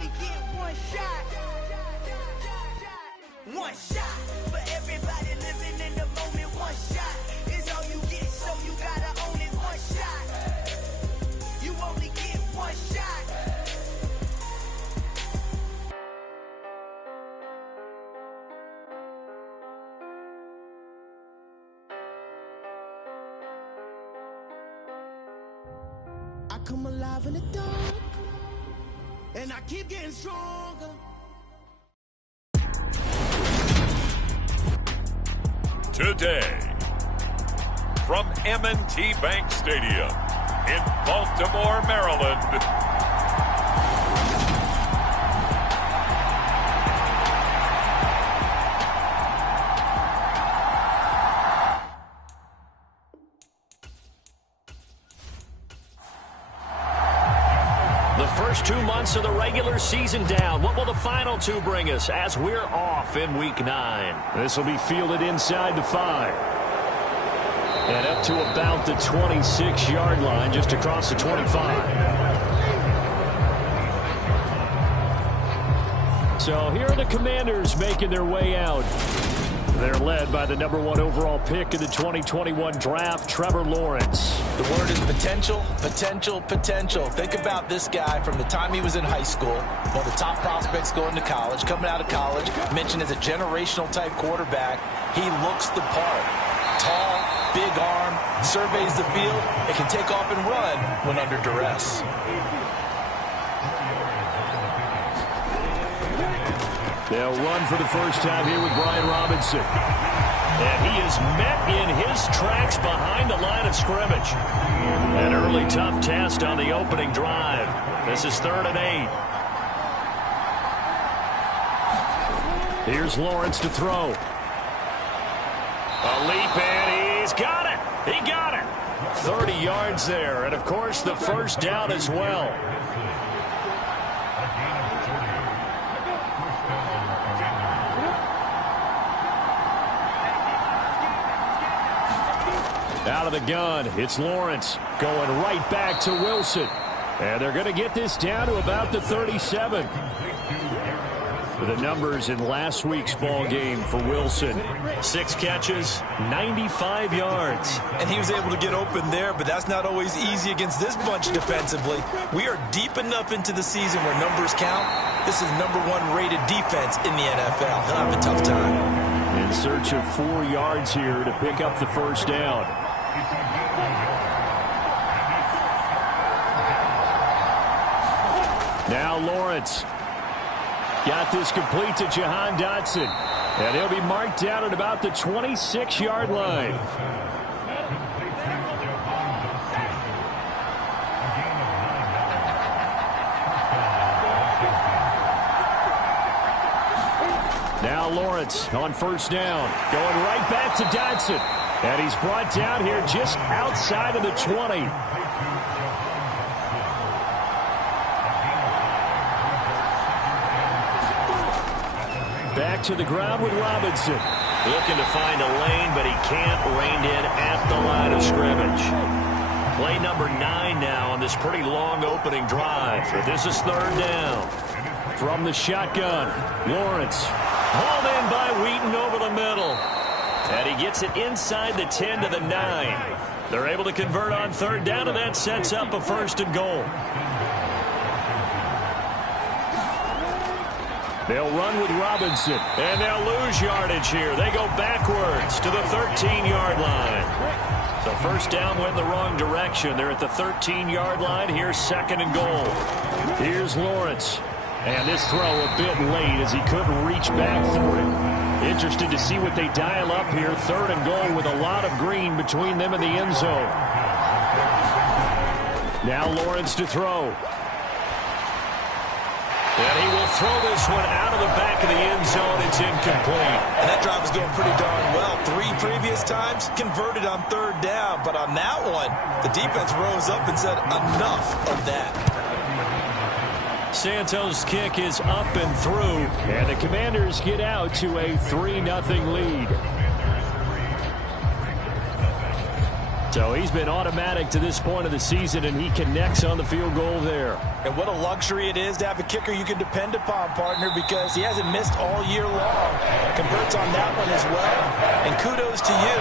only get one shot. One shot for everybody living in the moment. One shot is all you get, so you gotta own it. One shot. You only get one shot. I come alive in the dark, and I keep getting stronger. Today, from M&T Bank Stadium in Baltimore, Maryland, the first 2 months of the regular season down. What will the final 2 bring us as we're off in Week 9? This will be fielded inside the 5. And up to about the 26-yard line, just across the 25. So here are the Commanders making their way out. They're led by the #1 overall pick in the 2021 draft, Trevor Lawrence. The word is potential, potential, potential. Think about this guy from the time he was in high school, one of the top prospects going to college, coming out of college, mentioned as a generational type quarterback. He looks the part. Tall, big arm, surveys the field, and can take off and run when under duress. They'll run for the first time here with Brian Robinson. And he is met in his tracks behind the line of scrimmage. An early tough test on the opening drive. This is 3rd and 8. Here's Lawrence to throw. A leap, and he's got it. He got it. 30 yards there, and of course the first down as well. Out of the gun, it's Lawrence going right back to Wilson. And they're going to get this down to about the 37. The numbers in last week's ball game for Wilson. 6 catches, 95 yards. And he was able to get open there, but that's not always easy against this bunch defensively. We are deep enough into the season where numbers count. This is #1 rated defense in the NFL. He'll have a tough time. In search of 4 yards here to pick up the first down. Now Lawrence. Got this complete to Jahan Dotson. And he'll be marked down at about the 26-yard line. Now Lawrence on first down. Going right back to Dotson. And he's brought down here just outside of the 20. Back to the ground with Robinson. Looking to find a lane, but he can't rein in at the line of scrimmage. Play number 9 now on this pretty long opening drive. But this is 3rd down. From the shotgun, Lawrence. Hauled in by Wheaton over the middle. And he gets it inside the 10 to the 9. They're able to convert on 3rd down, and that sets up a 1st and goal. They'll run with Robinson, and they'll lose yardage here. They go backwards to the 13-yard line. So first down went the wrong direction. They're at the 13-yard line. Here's 2nd and goal. Here's Lawrence. And this throw a bit late as he couldn't reach back for it. Interested to see what they dial up here. 3rd and goal with a lot of green between them and the end zone. Now Lawrence to throw. And he will throw this one out of the back of the end zone. It's incomplete. And that drive is going pretty darn well. 3 previous times converted on 3rd down. But on that one, the defense rose up and said, enough of that. Santos' kick is up and through. And the Commanders get out to a 3-0 lead. So he's been automatic to this point of the season, and he connects on the field goal there. And what a luxury it is to have a kicker you can depend upon, partner, because he hasn't missed all year long. Converts on that one as well. And kudos to you.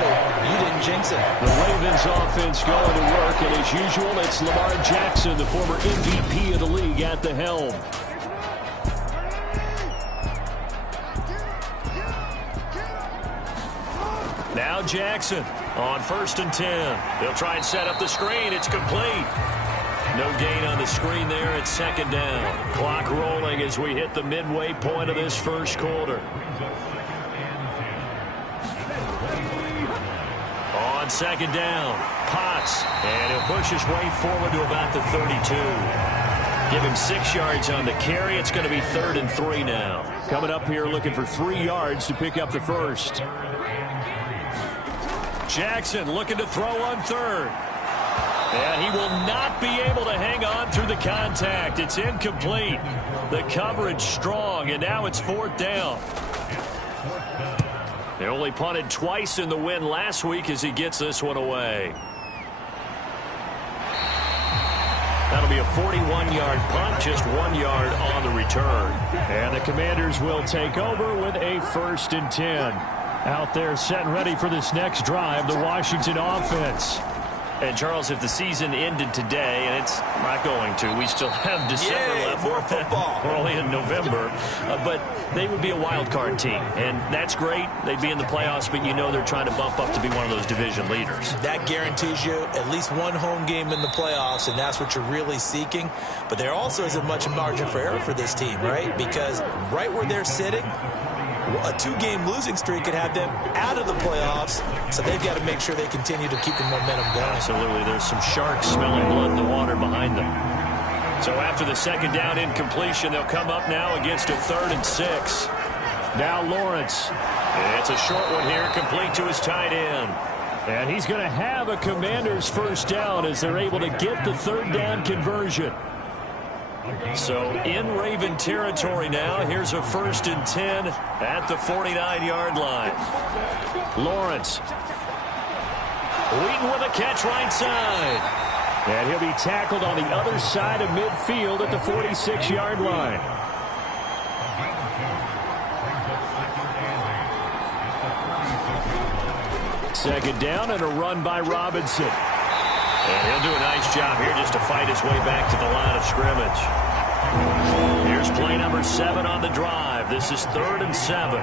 You didn't jinx it. The Ravens offense going to work, and as usual, it's Lamar Jackson, the former MVP of the league, at the helm. Now Jackson on 1st and 10. They'll try and set up the screen. It's complete. No gain on the screen there. It's 2nd down. Clock rolling as we hit the midway point of this first quarter. On 2nd down, Potts, and he'll push his way forward to about the 32. Give him 6 yards on the carry. It's going to be 3rd and 3 now. Coming up here looking for 3 yards to pick up the first. Jackson looking to throw on 3rd. And he will not be able to hang on through the contact. It's incomplete. The coverage strong, and now it's 4th down. They only punted twice in the win last week as he gets this one away. That'll be a 41-yard punt, just 1 yard on the return. And the Commanders will take over with a 1st and 10. Out there set and ready for this next drive, the Washington offense. And, Charles, if the season ended today, and it's not going to, we still have December left. More football. We're only in November. But they would be a wild card team, and that's great. They'd be in the playoffs, but you know they're trying to bump up to be one of those division leaders. That guarantees you at least one home game in the playoffs, and that's what you're really seeking. But there also isn't much margin for error for this team, right? Because right where they're sitting, a 2-game losing streak could have them out of the playoffs, so they've got to make sure they continue to keep the momentum going. Absolutely. There's some sharks smelling blood in the water behind them. So after the 2nd down incompletion, they'll come up now against a 3rd and 6. Now Lawrence. It's a short one here, complete to his tight end. And he's going to have a Commander's 1st down as they're able to get the 3rd down conversion. So in Raven territory now. Here's a 1st and 10 at the 49-yard line. Lawrence. Wheaton with a catch right side. And he'll be tackled on the other side of midfield at the 46-yard line. Second down and a run by Robinson. And he'll do a nice job here just to fight his way back to the line of scrimmage. Here's play number 7 on the drive. This is 3rd and 7.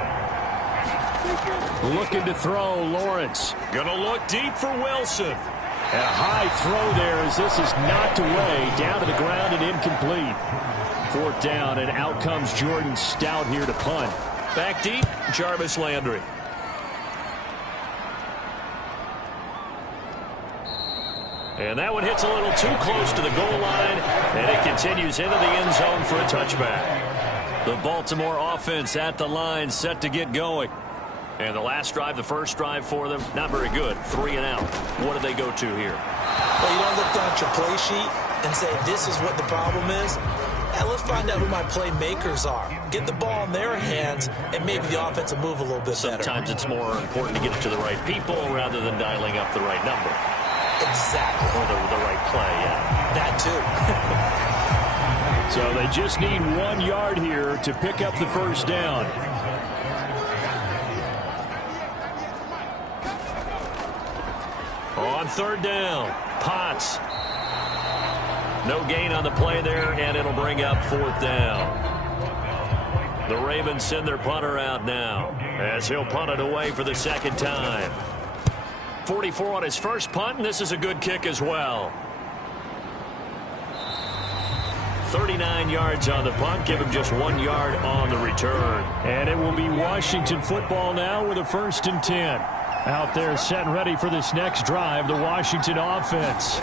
Looking to throw, Lawrence. Going to look deep for Wilson. And a high throw there as this is knocked away, down to the ground and incomplete. 4th down, and out comes Jordan Stout here to punt. Back deep, Jarvis Landry. And that one hits a little too close to the goal line, and it continues into the end zone for a touchback. The Baltimore offense at the line, set to get going. And the last drive, the first drive for them, not very good. 3 and out. What do they go to here? Well, you don't look down at your play sheet and say, this is what the problem is. Now let's find out who my playmakers are. Get the ball in their hands, and maybe the offense will move a little bit better. Sometimes it's more important to get it to the right people rather than dialing up the right number. Exactly. Or the right play, yeah. That too. So they just need 1 yard here to pick up the 1st down. On 3rd down, Potts. No gain on the play there, and it'll bring up 4th down. The Ravens send their punter out now as he'll punt it away for the 2nd time. 44 on his first punt, and this is a good kick as well. 39 yards on the punt, give him just 1 yard on the return. And it will be Washington football now with a 1st and 10. Out there set and ready for this next drive, the Washington offense.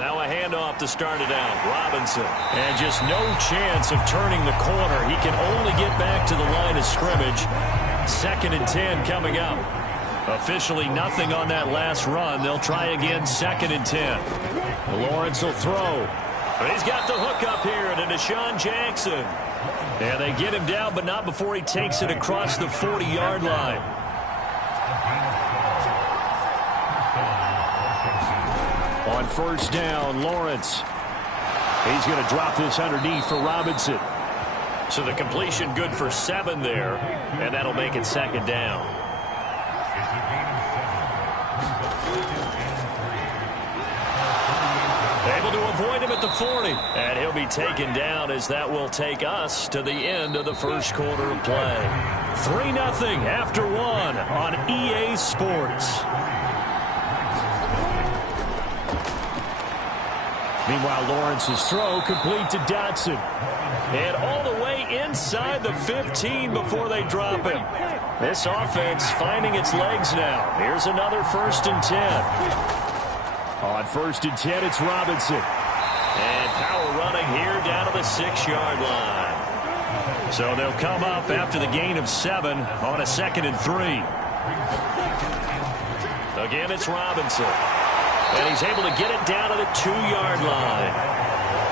Now a handoff to start it out. Robinson. And just no chance of turning the corner. He can only get back to the line of scrimmage. 2nd and 10 coming up. Officially nothing on that last run. They'll try again, 2nd and 10. Lawrence will throw. But he's got the hook up here to Deshaun Jackson. And they get him down, but not before he takes it across the 40-yard line. On first down, Lawrence. He's going to drop this underneath for Robinson. So the completion good for 7 there, and that'll make it second down. Able to avoid him at the 40. And he'll be taken down as that will take us to the end of the first quarter of play. 3-0 after 1 on EA Sports. Meanwhile, Lawrence's throw complete to Dotson. And all the way inside the 15 before they drop him. This offense finding its legs now. Here's another 1st and 10. On 1st and 10, it's Robinson. And power running here down to the 6-yard line. So they'll come up after the gain of 7 on a 2nd and 3. Again, it's Robinson. And he's able to get it down to the 2-yard line.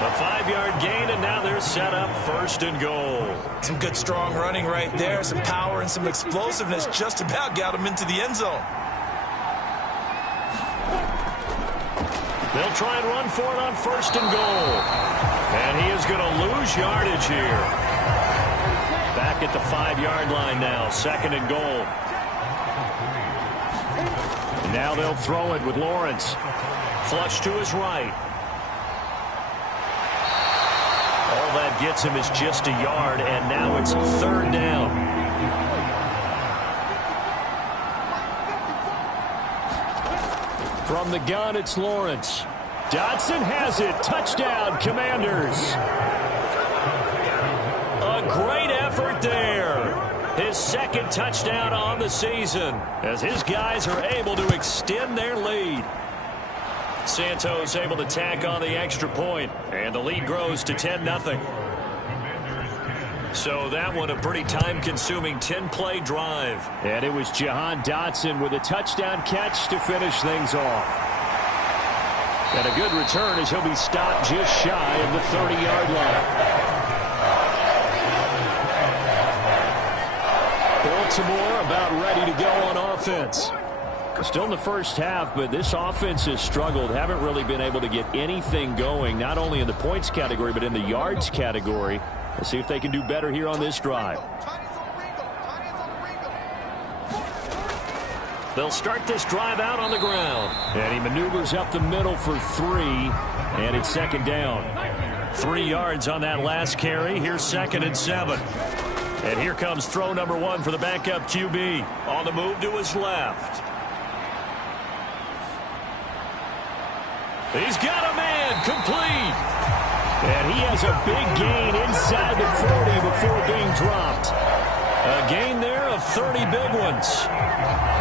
A 5-yard gain, and now they're set up 1st and goal. Some good strong running right there. Some power and some explosiveness just about got him into the end zone. They'll try and run for it on 1st and goal. And he is going to lose yardage here. Back at the 5-yard line now, 2nd and goal. And now they'll throw it with Lawrence. Flush to his right. All that gets him is just a yard, and now it's 3rd down. From the gun, it's Lawrence. Dotson has it. Touchdown, Commanders. A great effort there. His 2nd touchdown on the season as his guys are able to extend their lead. Santos able to tack on the extra point, and the lead grows to 10-0. So that one a pretty time-consuming 10-play drive. And it was Jahan Dotson with a touchdown catch to finish things off. And a good return as he'll be stopped just shy of the 30-yard line. Baltimore about ready to go on offense. Still in the first half, but this offense has struggled. Haven't really been able to get anything going, not only in the points category, but in the yards category. Let's see if they can do better here on this drive. They'll start this drive out on the ground. And he maneuvers up the middle for 3, and it's 2nd down. 3 yards on that last carry. Here's 2nd and 7. And here comes throw number 1 for the backup QB. On the move to his left. He's got a man, complete. And he has a big gain inside the 40 before being dropped. A gain there of 30 big ones.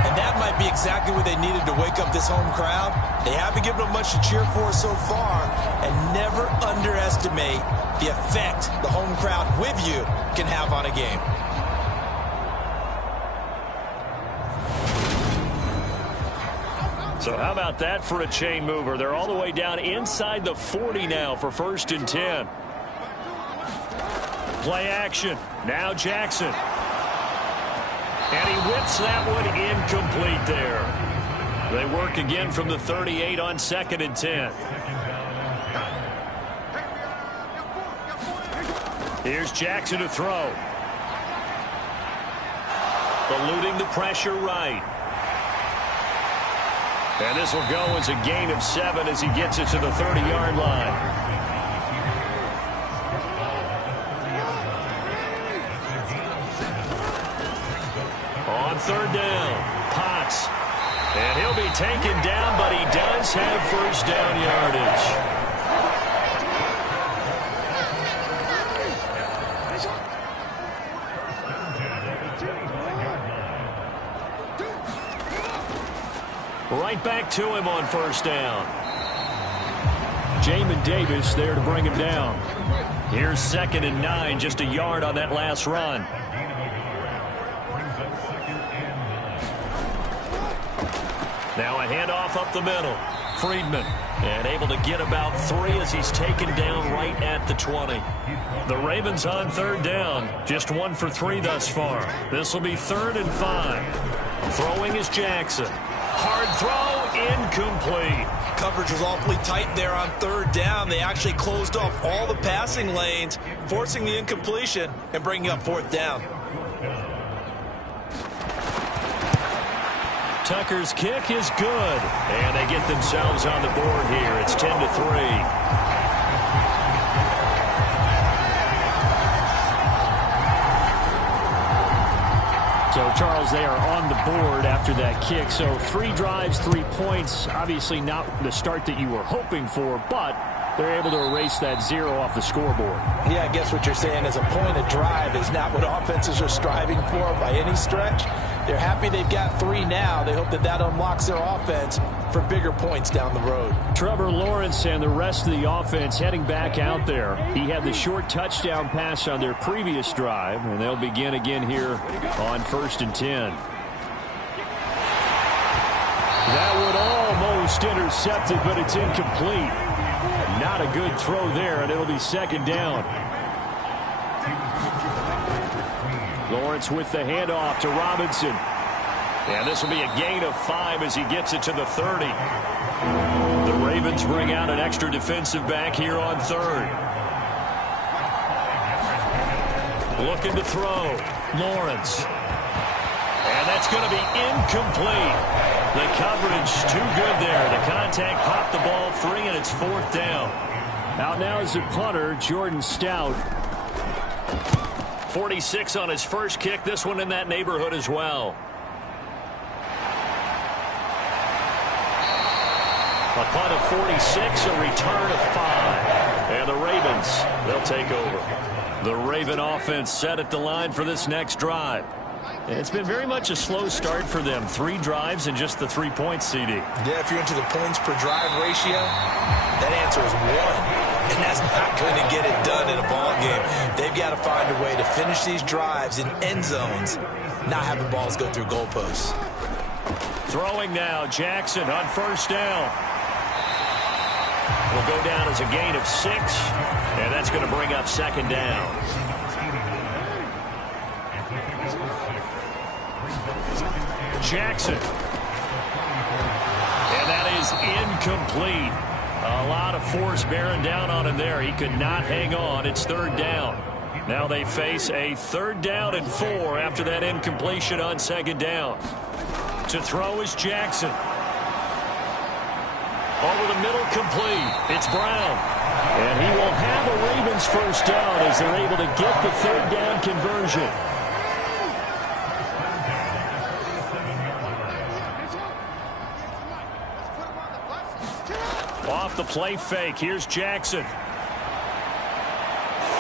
And that might be exactly what they needed to wake up this home crowd. They haven't given them much to cheer for so far. And never underestimate the effect the home crowd with you can have on a game. So how about that for a chain mover? They're all the way down inside the 40 now for 1st and 10. Play action. Now Jackson. And he whips that one incomplete there. They work again from the 38 on 2nd and 10. Here's Jackson to throw. Eluding the pressure right. And this will go as a gain of 7 as he gets it to the 30-yard line. On 3rd down, Potts. And he'll be taken down, but he does have 1st down yardage. Right back to him on 1st down. Jamin Davis there to bring him down. Here's 2nd and 9, just a yard on that last run. Now a handoff up the middle. Friedman. And able to get about 3 as he's taken down right at the 20. The Ravens on 3rd down. Just 1 for 3 thus far. This will be 3rd and 5. Throwing is Jackson. Hard throw, incomplete. Coverage was awfully tight there on third down. They actually closed off all the passing lanes, forcing the incompletion and bringing up fourth down. Tucker's kick is good, and they get themselves on the board here. It's 10-3. So, Charles, they are on the board after that kick. So 3 drives, 3 points. Obviously not the start that you were hoping for, but they're able to erase that 0 off the scoreboard. Yeah, I guess what you're saying is a point of drive is not what offenses are striving for by any stretch. They're happy they've got 3 now. They hope that that unlocks their offense for bigger points down the road. Trevor Lawrence and the rest of the offense heading back out there. He had the short touchdown pass on their previous drive, and they'll begin again here on 1st and 10. That would almost intercepted, but it's incomplete. Not a good throw there, and it'll be 2nd down. Lawrence with the handoff to Robinson. And this will be a gain of 5 as he gets it to the 30. The Ravens bring out an extra defensive back here on 3rd. Looking to throw. Lawrence. And that's going to be incomplete. The coverage too good there. The contact popped the ball free, and it's 4th down. Out now is the punter, Jordan Stout. 46 on his first kick. This one in that neighborhood as well. A punt of 46, a return of 5. And the Ravens, they'll take over. The Raven offense set at the line for this next drive. It's been very much a slow start for them. 3 drives and just the 3 points, CD. Yeah, if you're into the points per drive ratio, that answer is 1. And that's not going to get it done in a ball game. They've got to find a way to finish these drives in end zones, not having balls go through goalposts. Throwing now, Jackson on 1st down. Will go down as a gain of 6, and that's going to bring up 2nd down. Jackson. And that is incomplete. A lot of force bearing down on him there. He could not hang on. It's 3rd down. Now they face a 3rd down and 4 after that incompletion on 2nd down. To throw is Jackson. Over the middle, complete. It's Brown. And he will have a Ravens 1st down as they're able to get the 3rd down conversion. Off the play fake. Here's Jackson.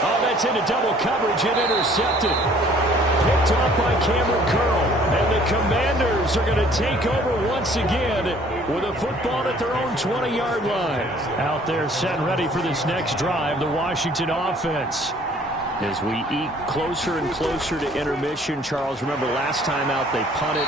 Oh, that's into double coverage and intercepted. Picked off by Cameron Curl. And the Commanders are going to take over once again with a football at their own 20-yard line. Out there set and ready for this next drive, the Washington offense. As we eke closer and closer to intermission, Charles, remember last time out they punted.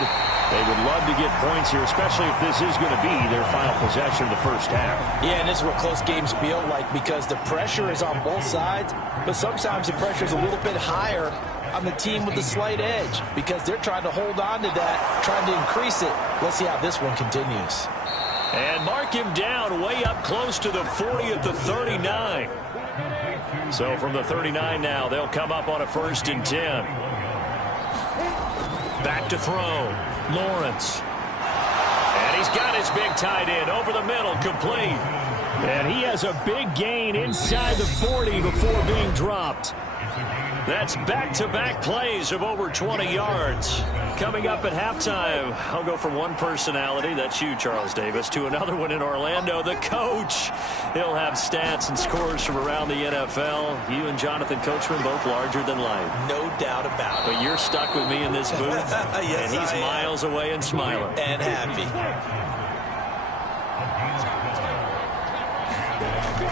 They would love to get points here, especially if this is going to be their final possession of the 1st half. Yeah, and this is what close games feel like because the pressure is on both sides, but sometimes the pressure is a little bit higher on the team with the slight edge because they're trying to hold on to that, trying to increase it. Let's see how this one continues. And mark him down way up close to the 40 at the 39. So from the 39 now, they'll come up on a 1st and 10. Back to throw. Lawrence. And he's got his big tight end over the middle, complete. And he has a big gain inside the 40 before being dropped. That's back-to-back plays of over 20 yards. Coming up at halftime, I'll go from one personality, that's you, Charles Davis, to another one in Orlando, the coach. He'll have stats and scores from around the NFL. You and Jonathan Coachman both larger than life. No doubt about it. But you're stuck with me in this booth, yes, and he's miles away and smiling. And happy.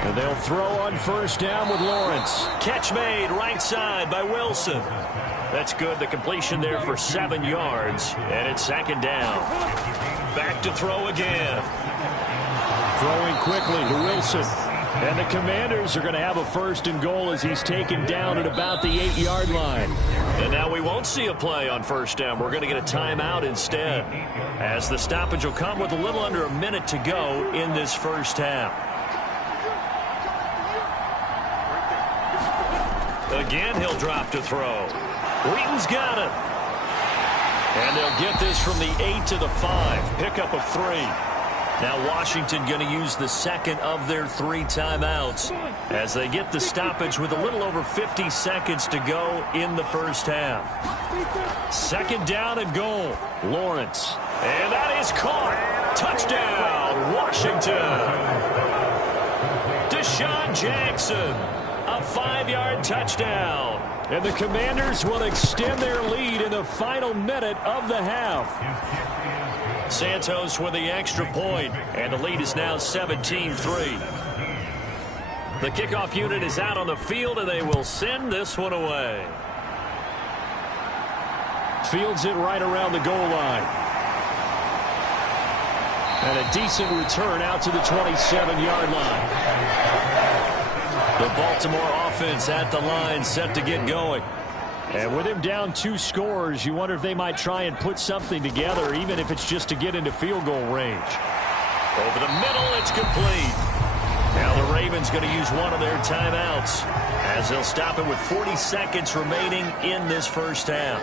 And they'll throw on 1st down with Lawrence. Catch made right side by Wilson. That's good. The completion there for 7 yards. And it's 2nd down. Back to throw again. Throwing quickly to Wilson. And the Commanders are going to have a 1st and goal as he's taken down at about the 8-yard line. And now we won't see a play on 1st down. We're going to get a timeout instead, as the stoppage will come with a little under a minute to go in this 1st half. Again, he'll drop to throw. Wheaton's got it. And they'll get this from the 8 to the 5. Pickup of 3. Now Washington going to use the 2nd of their 3 timeouts as they get the stoppage with a little over 50 seconds to go in the 1st half. 2nd down and goal. Lawrence. And that is caught. Touchdown, Washington. Deshaun Jackson. A 5-yard touchdown. And the Commanders will extend their lead in the final minute of the half. Santos with the extra point, and the lead is now 17-3. The kickoff unit is out on the field, and they will send this one away. Fields it right around the goal line. And a decent return out to the 27-yard line. The Baltimore offense at the line, set to get going. And with him down 2 scores, you wonder if they might try and put something together, even if it's just to get into field goal range. Over the middle, it's complete. Now the Ravens going to use one of their timeouts, as they'll stop it with 40 seconds remaining in this 1st half.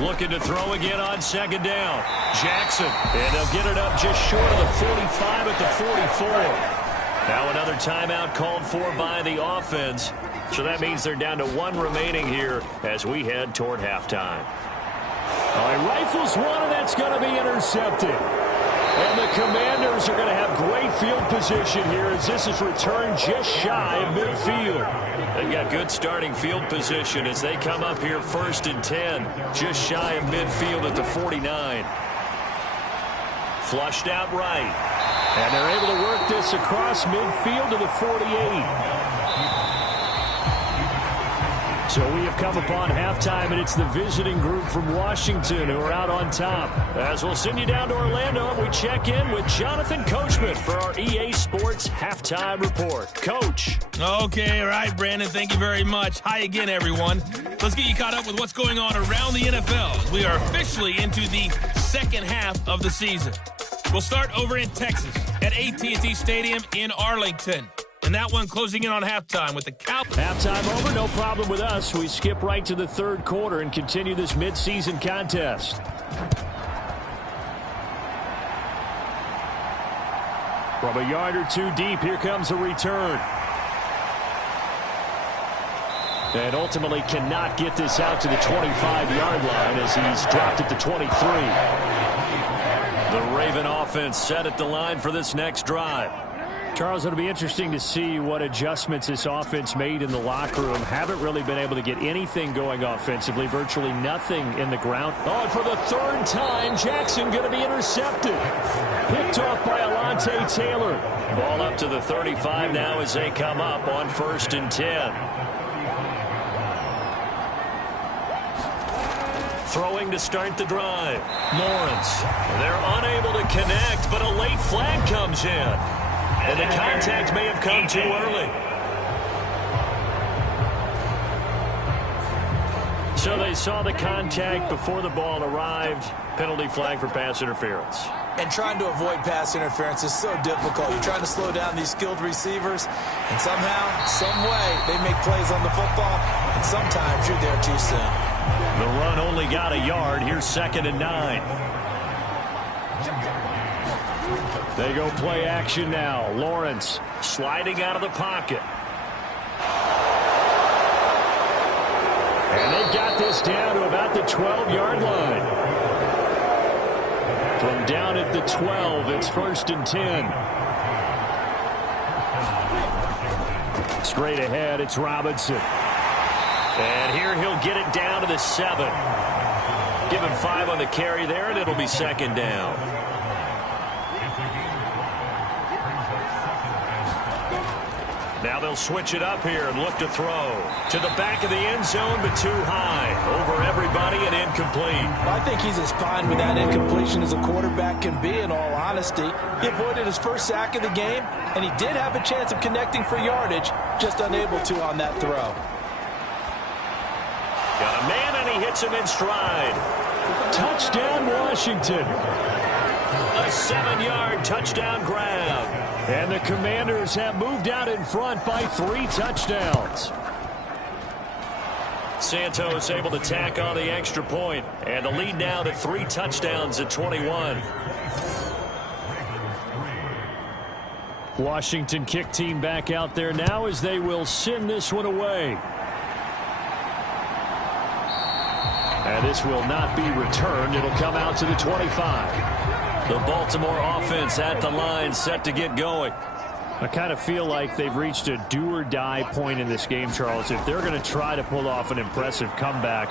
Looking to throw again on 2nd down. Jackson, and they'll get it up just short of the 45 at the 44. Now another timeout called for by the offense. So that means they're down to 1 remaining here as we head toward halftime. All right, rifles one, and that's going to be intercepted. And the Commanders are going to have great field position here as this is returned just shy of midfield. They've got good starting field position as they come up here 1st and 10, just shy of midfield at the 49. Flushed out right. And they're able to work this across midfield to the 48. So we have come upon halftime, and it's the visiting group from Washington who are out on top. As we'll send you down to Orlando, and we check in with Jonathan Coachman for our EA Sports Halftime Report. Coach. Okay, all right, Brandon, thank you very much. Hi again, everyone. Let's get you caught up with what's going on around the NFL. We are officially into the 2nd half of the season. We'll start over in Texas at AT&T Stadium in Arlington. And that one closing in on halftime with the Cowboys. Halftime over, no problem with us. We skip right to the 3rd quarter and continue this midseason contest. From a yard or 2 deep, here comes a return. And ultimately cannot get this out to the 25-yard line as he's dropped at the 23. The Raven offense set at the line for this next drive. Charles, it'll be interesting to see what adjustments this offense made in the locker room. Haven't really been able to get anything going offensively, virtually nothing in the ground. Oh, and for the 3rd time, Jackson going to be intercepted. Picked off by Alontae Taylor. Ball up to the 35 now as they come up on 1st and 10. Throwing to start the drive. Lawrence. They're unable to connect, but a late flag comes in. And the contact may have come too early. So they saw the contact before the ball arrived. Penalty flag for pass interference. And trying to avoid pass interference is so difficult. You're trying to slow down these skilled receivers, and somehow, some way, they make plays on the football, and sometimes you're there too soon. The run only got a yard. Here's 2nd and 9. They go play action now. Lawrence sliding out of the pocket. And they've got this down to about the 12-yard line. From down at the 12, it's 1st and 10. Straight ahead, it's Robinson. And here he'll get it down to the 7. Give him 5 on the carry there, and it'll be 2nd down. Now they'll switch it up here and look to throw. To the back of the end zone, but too high. Over everybody and incomplete. Well, I think he's as fine with that incompletion as a quarterback can be, in all honesty. He avoided his first sack of the game, and he did have a chance of connecting for yardage, just unable to on that throw. Got a man, and he hits him in stride. Touchdown, Washington. A 7-yard touchdown grab. And the Commanders have moved out in front by 3 touchdowns. Santos able to tack on the extra point, and the lead now to 3 touchdowns at 21. Washington kick team back out there now as they will send this one away. And this will not be returned. It'll come out to the 25. The Baltimore offense at the line, set to get going. I kind of feel like they've reached a do-or-die point in this game, Charles. If they're going to try to pull off an impressive comeback,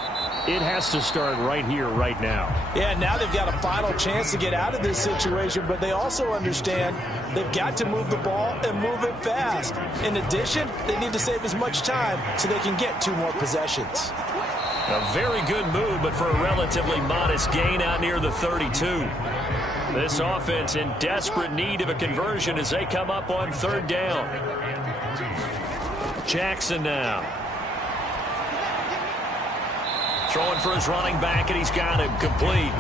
it has to start right here, right now. Yeah, now they've got a final chance to get out of this situation, but they also understand they've got to move the ball and move it fast. In addition, they need to save as much time so they can get 2 more possessions. A very good move, but for a relatively modest gain out near the 32. This offense in desperate need of a conversion as they come up on 3rd down. Jackson now. Throwing for his running back, and he's got him complete.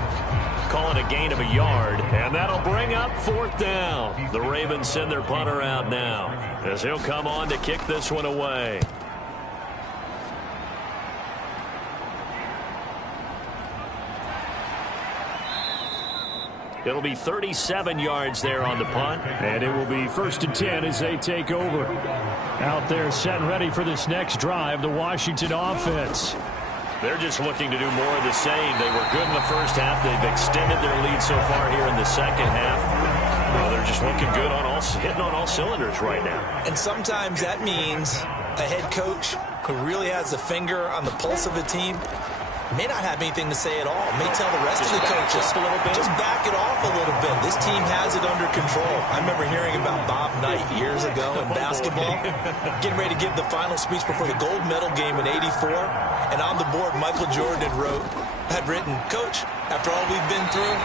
Calling a gain of a yard, and that'll bring up 4th down. The Ravens send their punter out now as he'll come on to kick this one away. It'll be 37 yards there on the punt. And it will be 1st and 10 as they take over. Out there set and ready for this next drive, the Washington offense. They're just looking to do more of the same. They were good in the first half. They've extended their lead so far here in the second half. Well, they're just looking good hitting on all cylinders right now. And sometimes that means a head coach who really has a finger on the pulse of the team may not have anything to say at all. May tell the rest of the coaches, just back it off a little bit. This team has it under control. I remember hearing about Bob Knight years ago in basketball, getting ready to give the final speech before the gold medal game in '84. And on the board, Michael Jordan had written, "Coach, after all we've been through,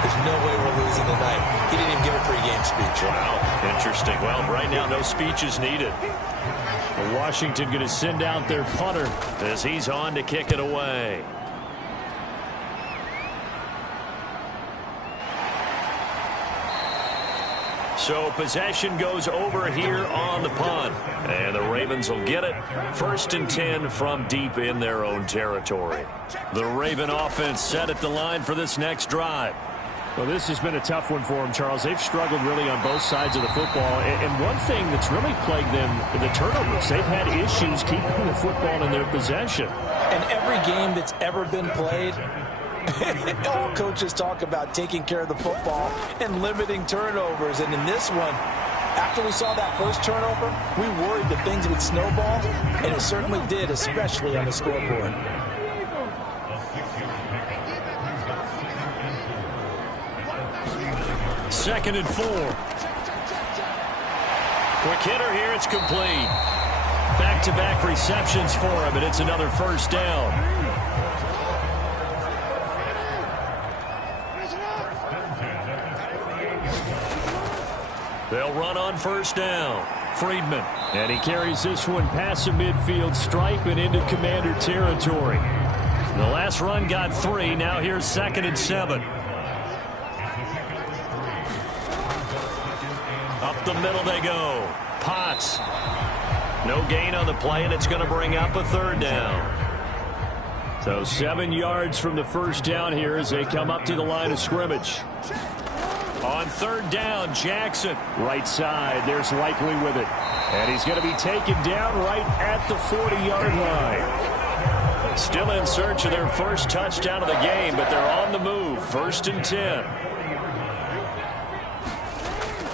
there's no way we're losing tonight." He didn't even give a pregame speech. Wow, interesting. Well, right now, no speech is needed. Washington going to send out their punter as he's on to kick it away. So possession goes over here on the punt. And the Ravens will get it. 1st and 10 from deep in their own territory. The Raven offense set at the line for this next drive. Well, this has been a tough one for them, Charles. They've struggled really on both sides of the football. And one thing that's really plagued them, the turnovers. They've had issues keeping the football in their possession. And every game that's ever been played, all coaches talk about taking care of the football and limiting turnovers. And in this one, after we saw that first turnover, we worried that things would snowball, and it certainly did, especially on the scoreboard. Second and 4. Quick hitter here. It's complete. Back-to-back receptions for him, and it's another 1st down. They'll run on 1st down. Friedman. And he carries this one past the midfield stripe and into Commander territory. The last run got 3. Now here's 2nd and 7. Up the middle they go. Potts. No gain on the play, and it's going to bring up a 3rd down. So 7 yards from the 1st down here as they come up to the line of scrimmage. On 3rd down, Jackson. Right side, there's Likely with it. And he's going to be taken down right at the 40-yard line. Still in search of their first touchdown of the game, but they're on the move. 1st and 10.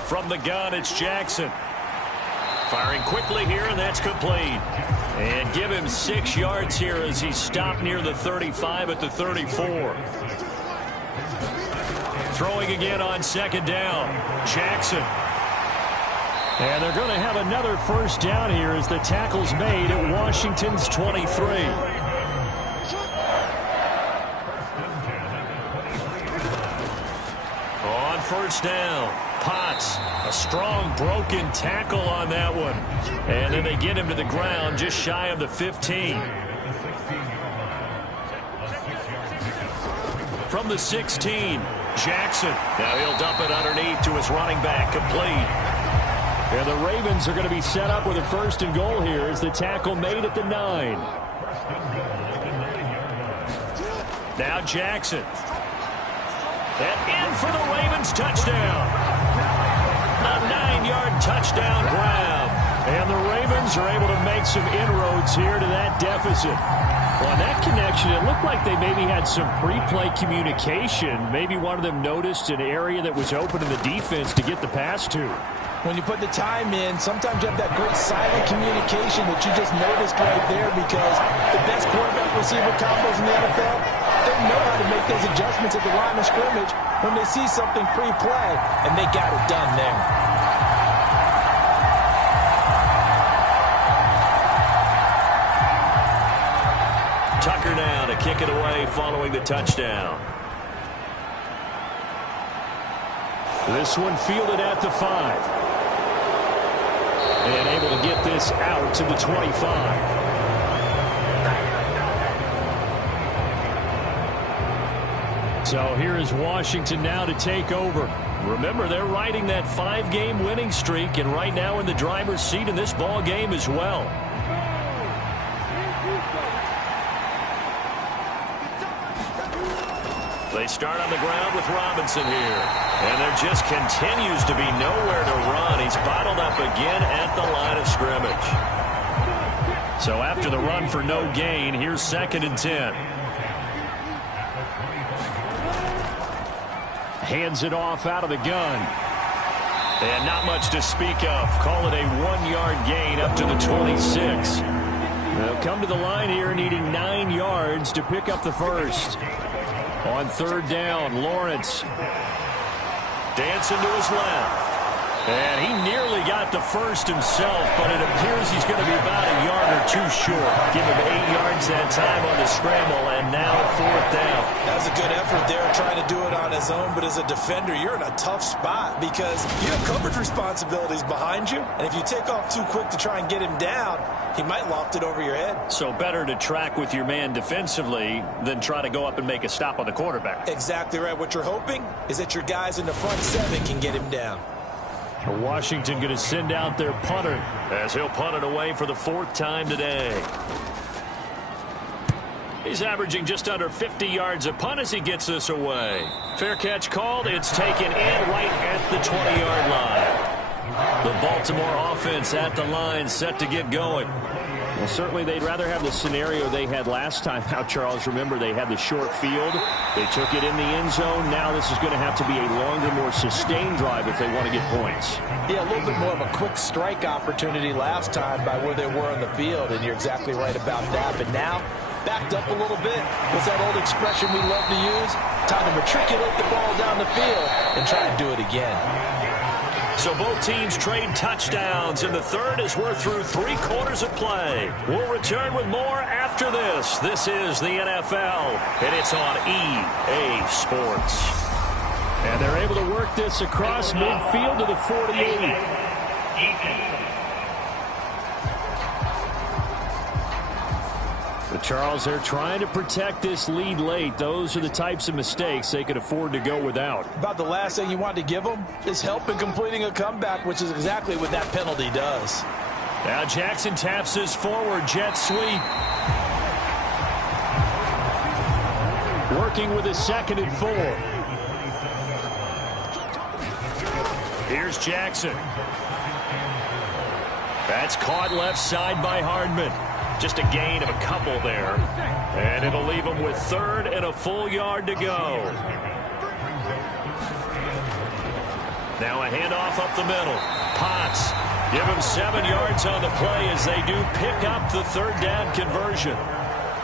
From the gun, it's Jackson. Firing quickly here, and that's complete. And give him 6 yards here as he stopped near the 35 at the 34. Throwing again on 2nd down. Jackson. And they're going to have another first down here as the tackle's made at Washington's 23. On first down, Potts, a strong broken tackle on that one. And then they get him to the ground just shy of the 15. From the 16, Jackson. Now he'll dump it underneath to his running back, complete. And the Ravens are going to be set up with a first and goal here as the tackle made at the 9. Now Jackson. And in for the Ravens touchdown. A 9-yard touchdown grab. And the Ravens are able to make some inroads here to that deficit. On that connection, it looked like they maybe had some pre-play communication. Maybe one of them noticed an area that was open in the defense to get the pass to. When you put the time in, sometimes you have that great silent communication that you just noticed right there, because the best quarterback-receiver combos in the NFL, they know how to make those adjustments at the line of scrimmage when they see something pre-play, and they got it done there. Tucker now to kick it away following the touchdown. This one fielded at the 5. And able to get this out to the 25. So here is Washington now to take over. Remember, they're riding that 5-game winning streak, and right now in the driver's seat in this ball game as well. They start on the ground with Robinson here. And there just continues to be nowhere to run. He's bottled up again at the line of scrimmage. So after the run for no gain, here's 2nd and 10. Hands it off out of the gun. And not much to speak of. Call it a 1-yard gain up to the 26. They'll come to the line here needing 9 yards to pick up the first. On 3rd down, Lawrence dancing to his left. And he nearly got the first himself, but it appears he's going to be about a yard or two short. Give him 8 yards that time on the scramble, and now 4th down. That was a good effort there, trying to do it on his own, but as a defender, you're in a tough spot because you have coverage responsibilities behind you, and if you take off too quick to try and get him down, he might loft it over your head. So better to track with your man defensively than try to go up and make a stop on the quarterback. Exactly right. What you're hoping is that your guys in the front 7 can get him down. Washington going to send out their punter as he'll punt it away for the 4th time today. He's averaging just under 50 yards a punt as he gets this away. Fair catch called. It's taken in right at the 20-yard line. The Baltimore offense at the line, set to get going. Well, certainly they'd rather have the scenario they had last time out, Charles. Remember, they had the short field. They took it in the end zone. Now this is going to have to be a longer, more sustained drive if they want to get points. Yeah, a little bit more of a quick strike opportunity last time by where they were on the field, and you're exactly right about that. But now, backed up a little bit. What's that old expression we love to use? Time to matriculate the ball down the field and try to do it again. So both teams trade touchdowns, and the third as we're through 3 quarters of play. We'll return with more after this. This is the NFL, and it's on EA Sports. And they're able to work this across midfield to the 48. But Charles, they're trying to protect this lead late. Those are the types of mistakes they could afford to go without. About the last thing you want to give them is help in completing a comeback, which is exactly what that penalty does. Now Jackson taps his forward jet sweep. Working with his 2nd and 4. Here's Jackson. That's caught left side by Hardman. Just a gain of a couple there. And it'll leave him with 3rd and a full yard to go. Now a handoff up the middle. Potts. Give him 7 yards on the play as they do pick up the 3rd down conversion.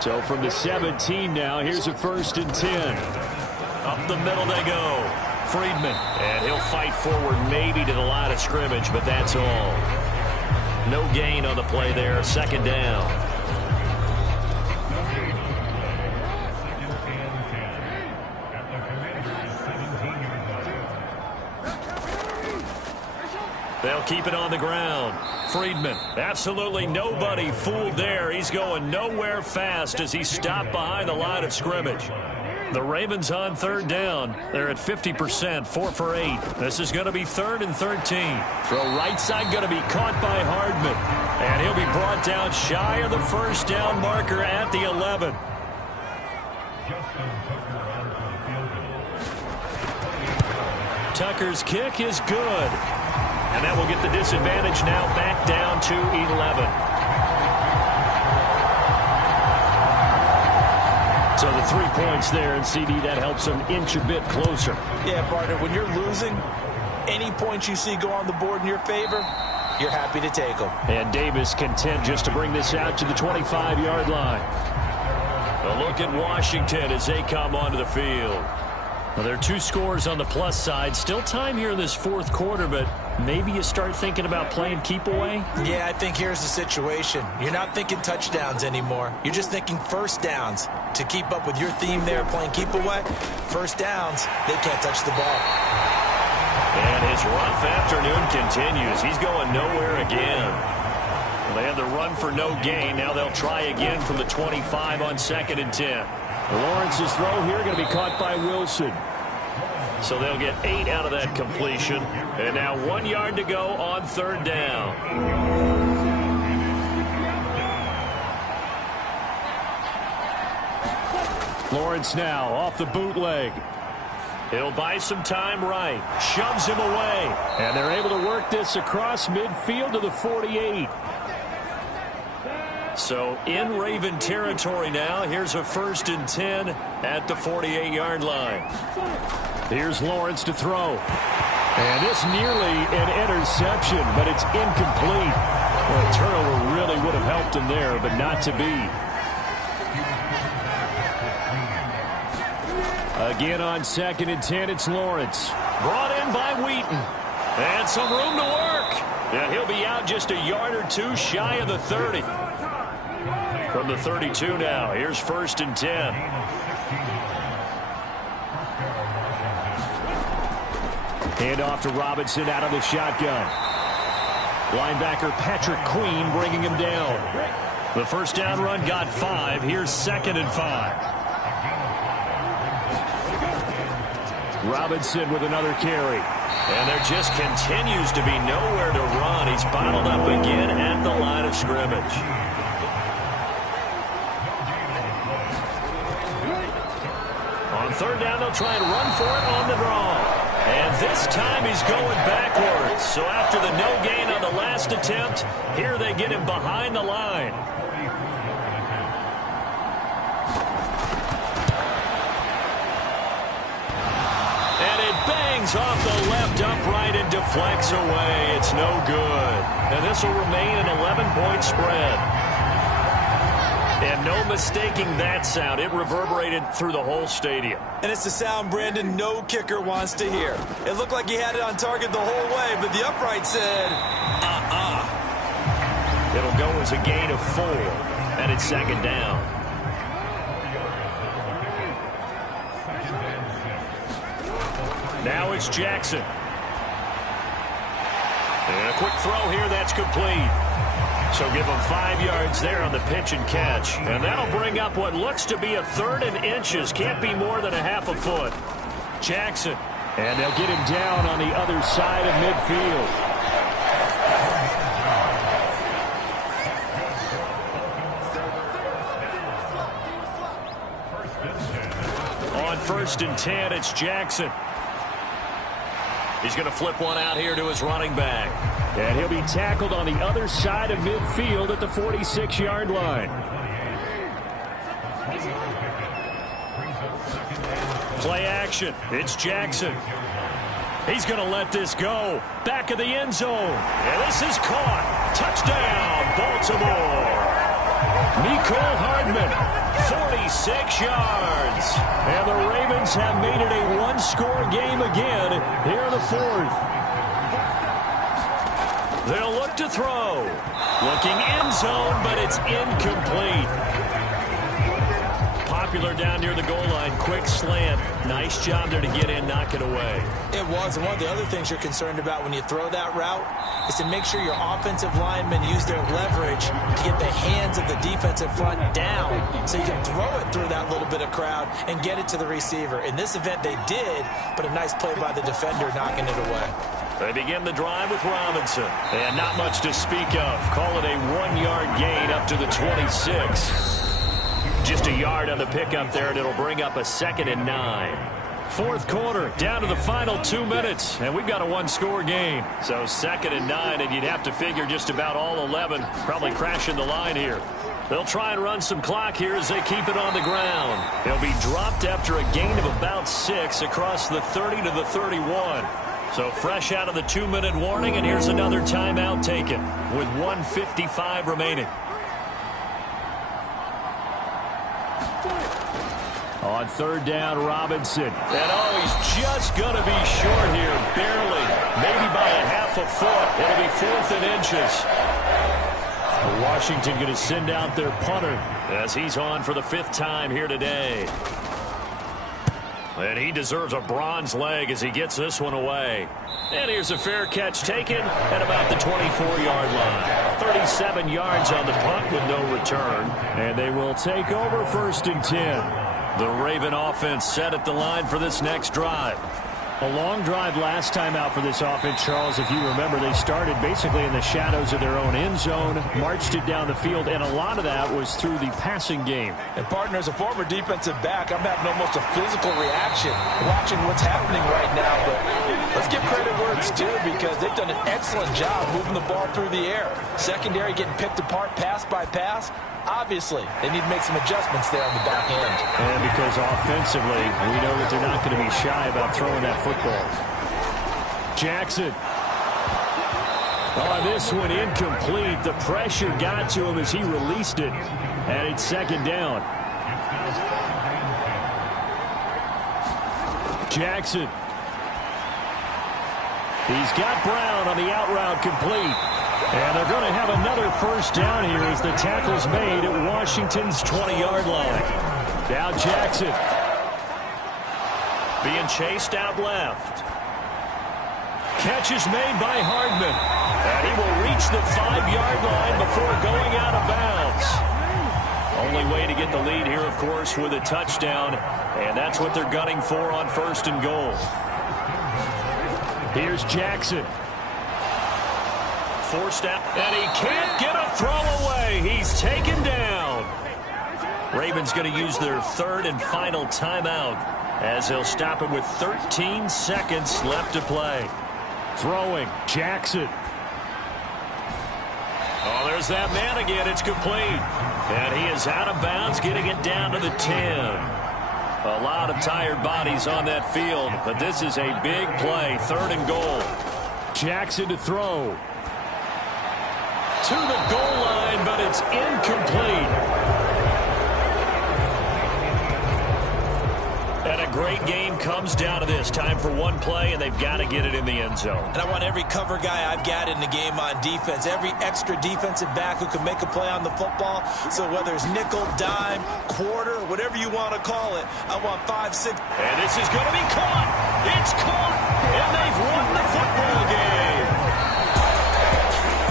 So from the 17 now, here's a 1st and 10. Up the middle they go. Friedman, and he'll fight forward maybe to the line of scrimmage, but that's all. No gain on the play there, second down. They'll keep it on the ground. Friedman, absolutely nobody fooled there. He's going nowhere fast as he stopped behind the line of scrimmage. The Ravens on third down. They're at 50%, 4 for 8. This is going to be 3rd and 13. Throw right side going to be caught by Hardman. And he'll be brought down shy of the first down marker at the 11. Tucker's kick is good. And that will get the disadvantage now back down to 11. So the 3 points there, and CD, that helps them inch a bit closer. Yeah, partner, when you're losing, any points you see go on the board in your favor, you're happy to take them. And Davis content just to bring this out to the 25-yard line. A look at Washington as they come onto the field. Well, there are 2 scores on the plus side. Still time here in this fourth quarter, but maybe you start thinking about playing keep away? Yeah, I think here's the situation. You're not thinking touchdowns anymore. You're just thinking first downs. To keep up with your theme there, playing keep away, first downs, they can't touch the ball. And his rough afternoon continues. He's going nowhere again. Well, they had the run for no gain. Now they'll try again from the 25 on 2nd and 10. Lawrence's throw here going to be caught by Wilson. So they'll get 8 out of that completion. And now 1 yard to go on third down. Lawrence now off the bootleg. He'll buy some time right. Shoves him away. And they're able to work this across midfield to the 48. So in Raven territory now. Here's a 1st and 10 at the 48-yard line. Here's Lawrence to throw. And this nearly an interception, but it's incomplete. Well, a turnover really would have helped him there, but not to be. Again on 2nd and 10, it's Lawrence. Brought in by Wheaton. And some room to work. And he'll be out just a yard or 2 shy of the 30. From the 32 now, here's 1st and 10. Hand off to Robinson out of the shotgun. Linebacker Patrick Queen bringing him down. The first down run got 5. Here's 2nd and 5. Robinson with another carry. And there just continues to be nowhere to run. He's bottled up again at the line of scrimmage. On third down, they'll try and run for it on the draw. And this time he's going backwards. So after the no gain on the last attempt, here they get him behind the line. And it bangs off the left upright and deflects away. It's no good. And this will remain an 11-point spread. And no mistaking that sound. It reverberated through the whole stadium. And it's the sound, Brandon, no kicker wants to hear. It looked like he had it on target the whole way, but the upright said, It'll go as a gain of 4, and it's 2nd down. Now it's Jackson. And a quick throw here, that's complete. So give him 5 yards there on the pitch and catch. And that'll bring up what looks to be a 3rd and inches. Can't be more than a half a foot. Jackson. And they'll get him down on the other side of midfield. On 1st and 10, it's Jackson. He's going to flip one out here to his running back. And he'll be tackled on the other side of midfield at the 46-yard line. Play action. It's Jackson. He's going to let this go. Back of the end zone. And this is caught. Touchdown, Baltimore. Nicole Hardman. 46 yards. And the Ravens have made it a one-score game again here in the fourth. They'll look to throw. Looking end zone, but it's incomplete. Popular down near the goal line. Quick slant. Nice job there to get in, knock it away. It was, and one of the other things you're concerned about when you throw that route is to make sure your offensive linemen use their leverage to get the hands of the defensive front down so you can throw it through that little bit of crowd and get it to the receiver. In this event, they did, but a nice play by the defender knocking it away. They begin the drive with Robinson. And not much to speak of. Call it a 1-yard gain up to the 26. Just a yard on the pickup there, and it'll bring up a 2nd and 9. Fourth quarter, down to the final 2 minutes, and we've got a one-score game. So 2nd and 9, and you'd have to figure just about all 11 probably crashing the line here. They'll try and run some clock here as they keep it on the ground. They'll be dropped after a gain of about 6 across the 30 to the 31. So fresh out of the 2-minute warning, and here's another timeout taken with 1:55 remaining. On third down, Robinson. And he's just going to be short here, barely, maybe by a half a foot. It'll be 4th and inches. Washington going to send out their punter as he's on for the 5th time here today. And he deserves a bronze leg as he gets this one away. And here's a fair catch taken at about the 24-yard line. 37 yards on the punt with no return. And they will take over 1st and 10. The Raven offense set at the line for this next drive. A long drive last time out for this offense, Charles. If you remember, they started basically in the shadows of their own end zone, marched it down the field, and a lot of that was through the passing game. And, partner, as a former defensive back, I'm having almost a physical reaction watching what's happening right now. But let's give credit where it's due because they've done an excellent job moving the ball through the air. Secondary getting picked apart pass by pass. Obviously, they need to make some adjustments there on the back end. And because offensively, we know that they're not going to be shy about throwing that football. Jackson. Oh, this one incomplete. The pressure got to him as he released it. And it's 2nd down. Jackson. He's got Brown on the out route complete. And they're going to have another 1st down here as the tackle's made at Washington's 20-yard line. Now Jackson. Being chased out left. Catch is made by Hardman. And he will reach the 5-yard line before going out of bounds. Only way to get the lead here, of course, with a touchdown. And that's what they're gunning for on 1st and goal. Here's Jackson. Forced out, and he can't get a throw away. He's taken down. Ravens going to use their 3rd and final timeout as they'll stop it with 13 seconds left to play. Throwing, Jackson. Oh, there's that man again. It's complete. And he is out of bounds, getting it down to the 10. A lot of tired bodies on that field, but this is a big play. 3rd and goal. Jackson to throw. To the goal line, but it's incomplete. And a great game comes down to this. Time for one play, and they've got to get it in the end zone. And I want every cover guy I've got in the game on defense, every extra defensive back who can make a play on the football. So whether it's nickel, dime, quarter, whatever you want to call it, I want 5, 6. And this is going to be caught. It's caught, and they've won the football game.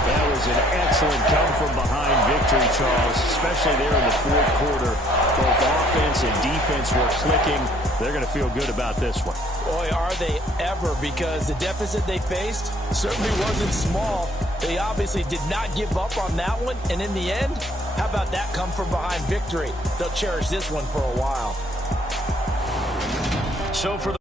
That was an excellent come-from-behind victory, Charles, especially there in the 4th quarter. Both offense and defense were clicking. They're going to feel good about this one. Boy, are they ever, because the deficit they faced certainly wasn't small. They obviously did not give up on that one, and in the end, how about that come-from-behind victory? They'll cherish this one for a while. So for the